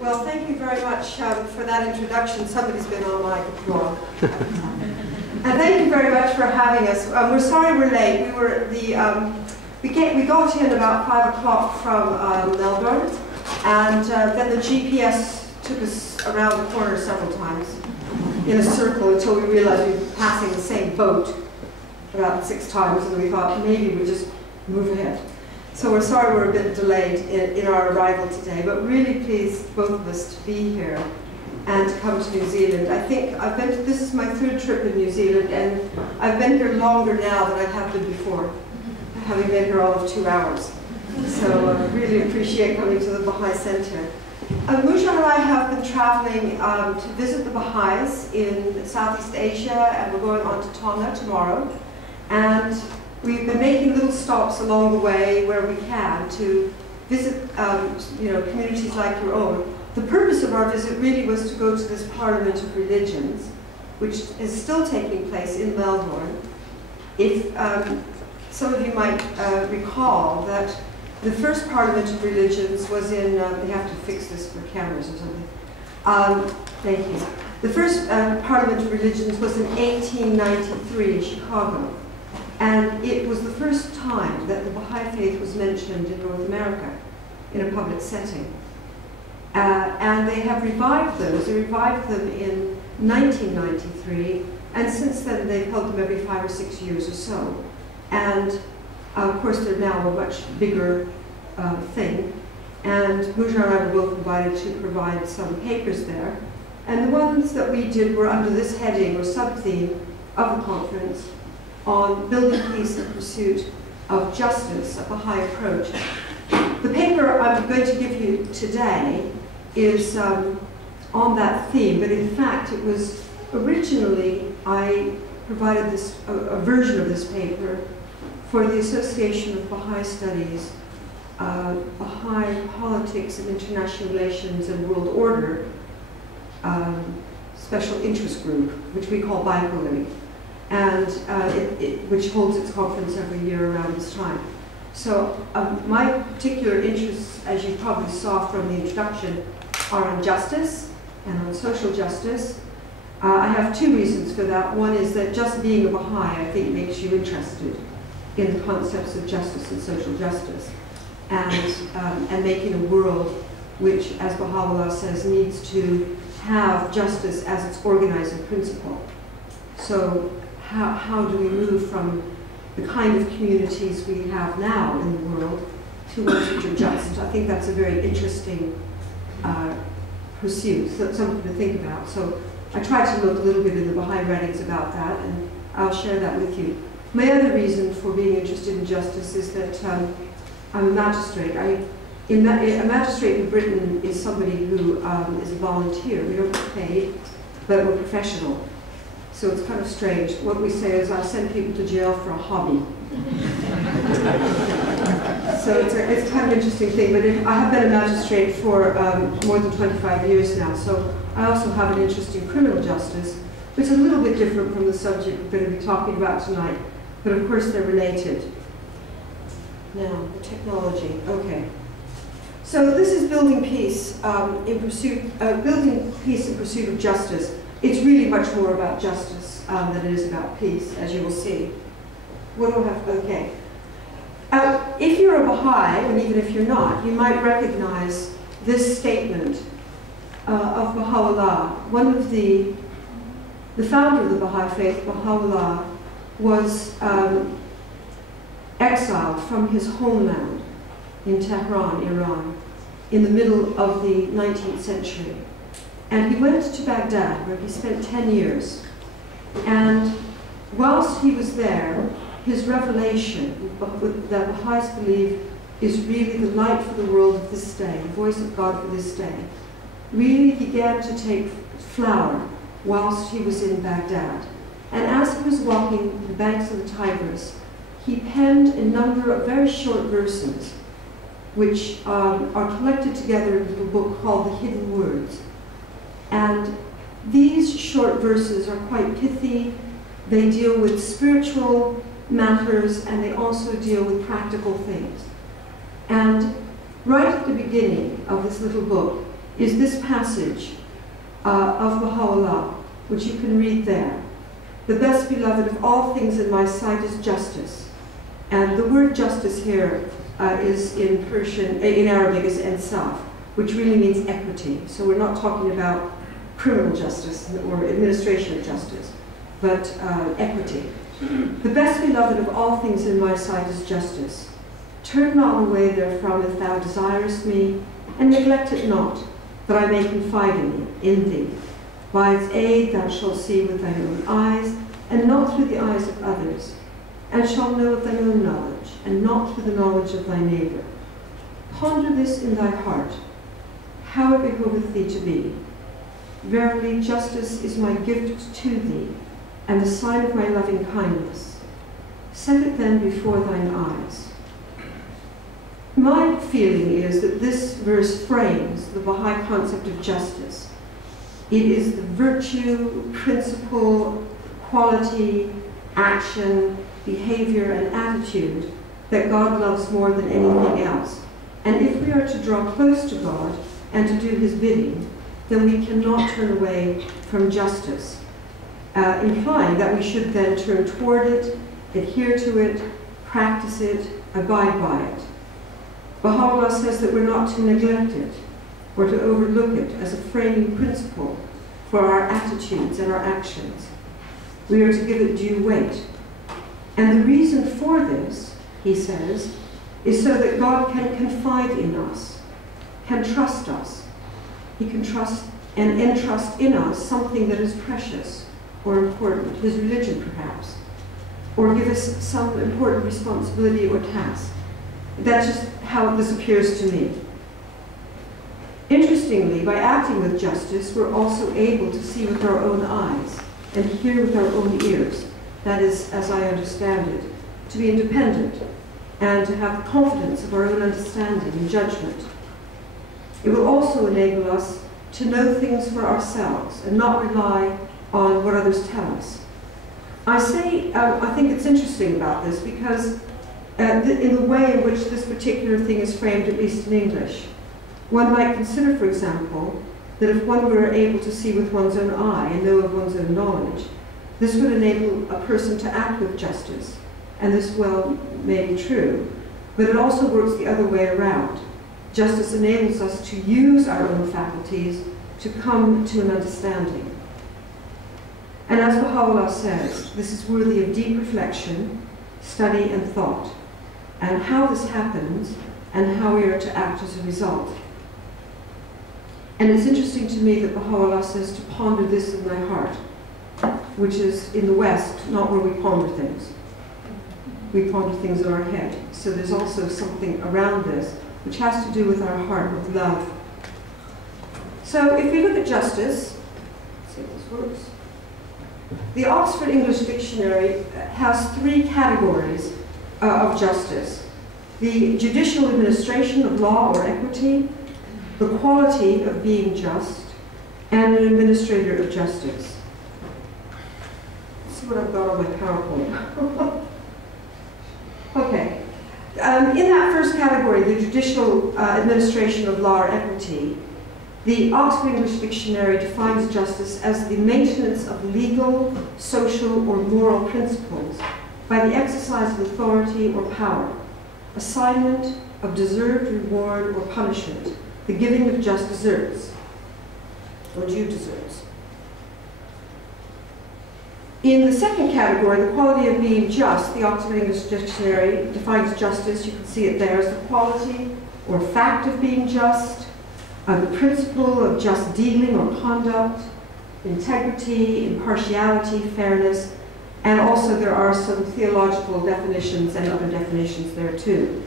Well, thank you very much for that introduction. Somebody's been on my blog. And thank you very much for having us. We're sorry we're late. We got in about 5 o'clock from Melbourne, and then the GPS took us around the corner several times in a circle until we realized we were passing the same boat about 6 times, and we thought maybe we'd just move ahead. So we're sorry we're a bit delayed in our arrival today, but really pleased, both of us, to be here and to come to New Zealand. I think this is my 3rd trip in New Zealand, and I've been here longer now than I have been before, having been here all of 2 hours. So I really appreciate coming to the Baha'i Center. Muja and I have been traveling to visit the Baha'is in Southeast Asia, and we're going on to Tonga tomorrow. And we've been making little stops along the way where we can to visit communities like your own. The purpose of our visit really was to go to this Parliament of Religions, which is still taking place in Melbourne. If some of you might recall that the first Parliament of Religions was in, they have to fix this for cameras or something. Thank you. The first Parliament of Religions was in 1893 in Chicago. And it was the first time that the Baha'i faith was mentioned in North America in a public setting. And they have revived those. They revived them in 1993, and since then they've held them every 5 or 6 years or so. And of course they're now a much bigger thing. And Muja and I were both invited to provide some papers there. And the ones that we did were under this heading or sub-theme of the conference, on building peace in pursuit of justice, a Baha'i approach. The paper I'm going to give you today is on that theme, but in fact it was originally, I provided a version of this paper for the Association of Baha'i Studies, Baha'i Politics and International Relations and World Order Special Interest Group, which we call Baha'u'llah, and which holds its conference every year around this time. So my particular interests, as you probably saw from the introduction, are on justice and on social justice. I have 2 reasons for that. One is that just being a Baha'i, I think, makes you interested in the concepts of justice and social justice, and making a world which, as Baha'u'llah says, needs to have justice as its organizing principle. So how do we move from the kind of communities we have now in the world to ones which are just? I think that's a very interesting pursuit, so something to think about. So I tried to look a little bit in the Baha'i writings about that, and I'll share that with you. My other reason for being interested in justice is that I'm a magistrate. A magistrate in Britain is somebody who is a volunteer. We don't get paid, but we're professional. So it's kind of strange. What we say is I send people to jail for a hobby. So it's kind of an interesting thing. But I have been a magistrate for more than 25 years now. So I also have an interest in criminal justice, which is a little bit different from the subject we're going to be talking about tonight. But of course they're related. Now, the technology. Okay. So this is building peace in pursuit of justice. It's really much more about justice than it is about peace, as you will see. What do I have? Okay. If you're a Baha'i, and even if you're not, you might recognize this statement of Baha'u'llah. One of the founder of the Baha'i faith, Baha'u'llah, was exiled from his homeland in Tehran, Iran, in the middle of the 19th century. And he went to Baghdad, where he spent 10 years. And whilst he was there, his revelation that Baha'is believe is really the light for the world of this day, the voice of God for this day, really began to take flower whilst he was in Baghdad. And as he was walking the banks of the Tigris, he penned a number of very short verses, which are collected together in a book called The Hidden Words. And these short verses are quite pithy. They deal with spiritual matters, and they also deal with practical things. And right at the beginning of this little book, is this passage of Baha'u'llah, which you can read there. The best beloved of all things in my sight is justice. And the word justice here is in Persian, in Arabic is insaf, which really means equity. So we're not talking about criminal justice or administration of justice, but equity. The best beloved of all things in my sight is justice. Turn not away therefrom if thou desirest me, and neglect it not, that I may confide in thee. By its aid thou shalt see with thine own eyes, and not through the eyes of others, and shalt know of thine own knowledge, and not through the knowledge of thy neighbor. Ponder this in thy heart, how it behoveth thee to be. Verily, justice is my gift to thee, and the sign of my loving kindness. Set it then before thine eyes. My feeling is that this verse frames the Baha'i concept of justice. It is the virtue, principle, quality, action, behavior, and attitude that God loves more than anything else. And if we are to draw close to God and to do his bidding, then we cannot turn away from justice, implying that we should then turn toward it, adhere to it, practice it, abide by it. Baha'u'llah says that we're not to neglect it or to overlook it as a framing principle for our attitudes and our actions. We are to give it due weight. And the reason for this, he says, is so that God can confide in us, can trust us. He can trust and entrust in us something that is precious or important, his religion perhaps, or give us some important responsibility or task. That's just how this appears to me. Interestingly, by acting with justice, we're also able to see with our own eyes and hear with our own ears. That is, as I understand it, to be independent and to have the confidence of our own understanding and judgment. It will also enable us to know things for ourselves and not rely on what others tell us. I think it's interesting about this because in the way in which this particular thing is framed, at least in English, one might consider, for example, that if one were able to see with one's own eye and know of one's own knowledge, this would enable a person to act with justice. And this, well, may be true, but it also works the other way around. Justice enables us to use our own faculties to come to an understanding. And as Baha'u'llah says, this is worthy of deep reflection, study, and thought, and how this happens and how we are to act as a result. And it's interesting to me that Baha'u'llah says to ponder this in thy heart, which is in the West, not where we ponder things. We ponder things in our head. So there's also something around this which has to do with our heart, with love. So if we look at justice, let's see if this works. The Oxford English Dictionary has 3 categories of justice: the judicial administration of law or equity, the quality of being just, and an administrator of justice. Let's see what I've got on my PowerPoint. Okay. In that first category, the judicial administration of law or equity, the Oxford English Dictionary defines justice as the maintenance of legal, social, or moral principles by the exercise of authority or power, assignment of deserved reward or punishment, the giving of just deserts, or due deserts. In the second category, the quality of being just, the Oxford English Dictionary defines justice, you can see it there, as the quality or fact of being just, the principle of just dealing or conduct, integrity, impartiality, fairness, and also there are some theological definitions and other definitions there too.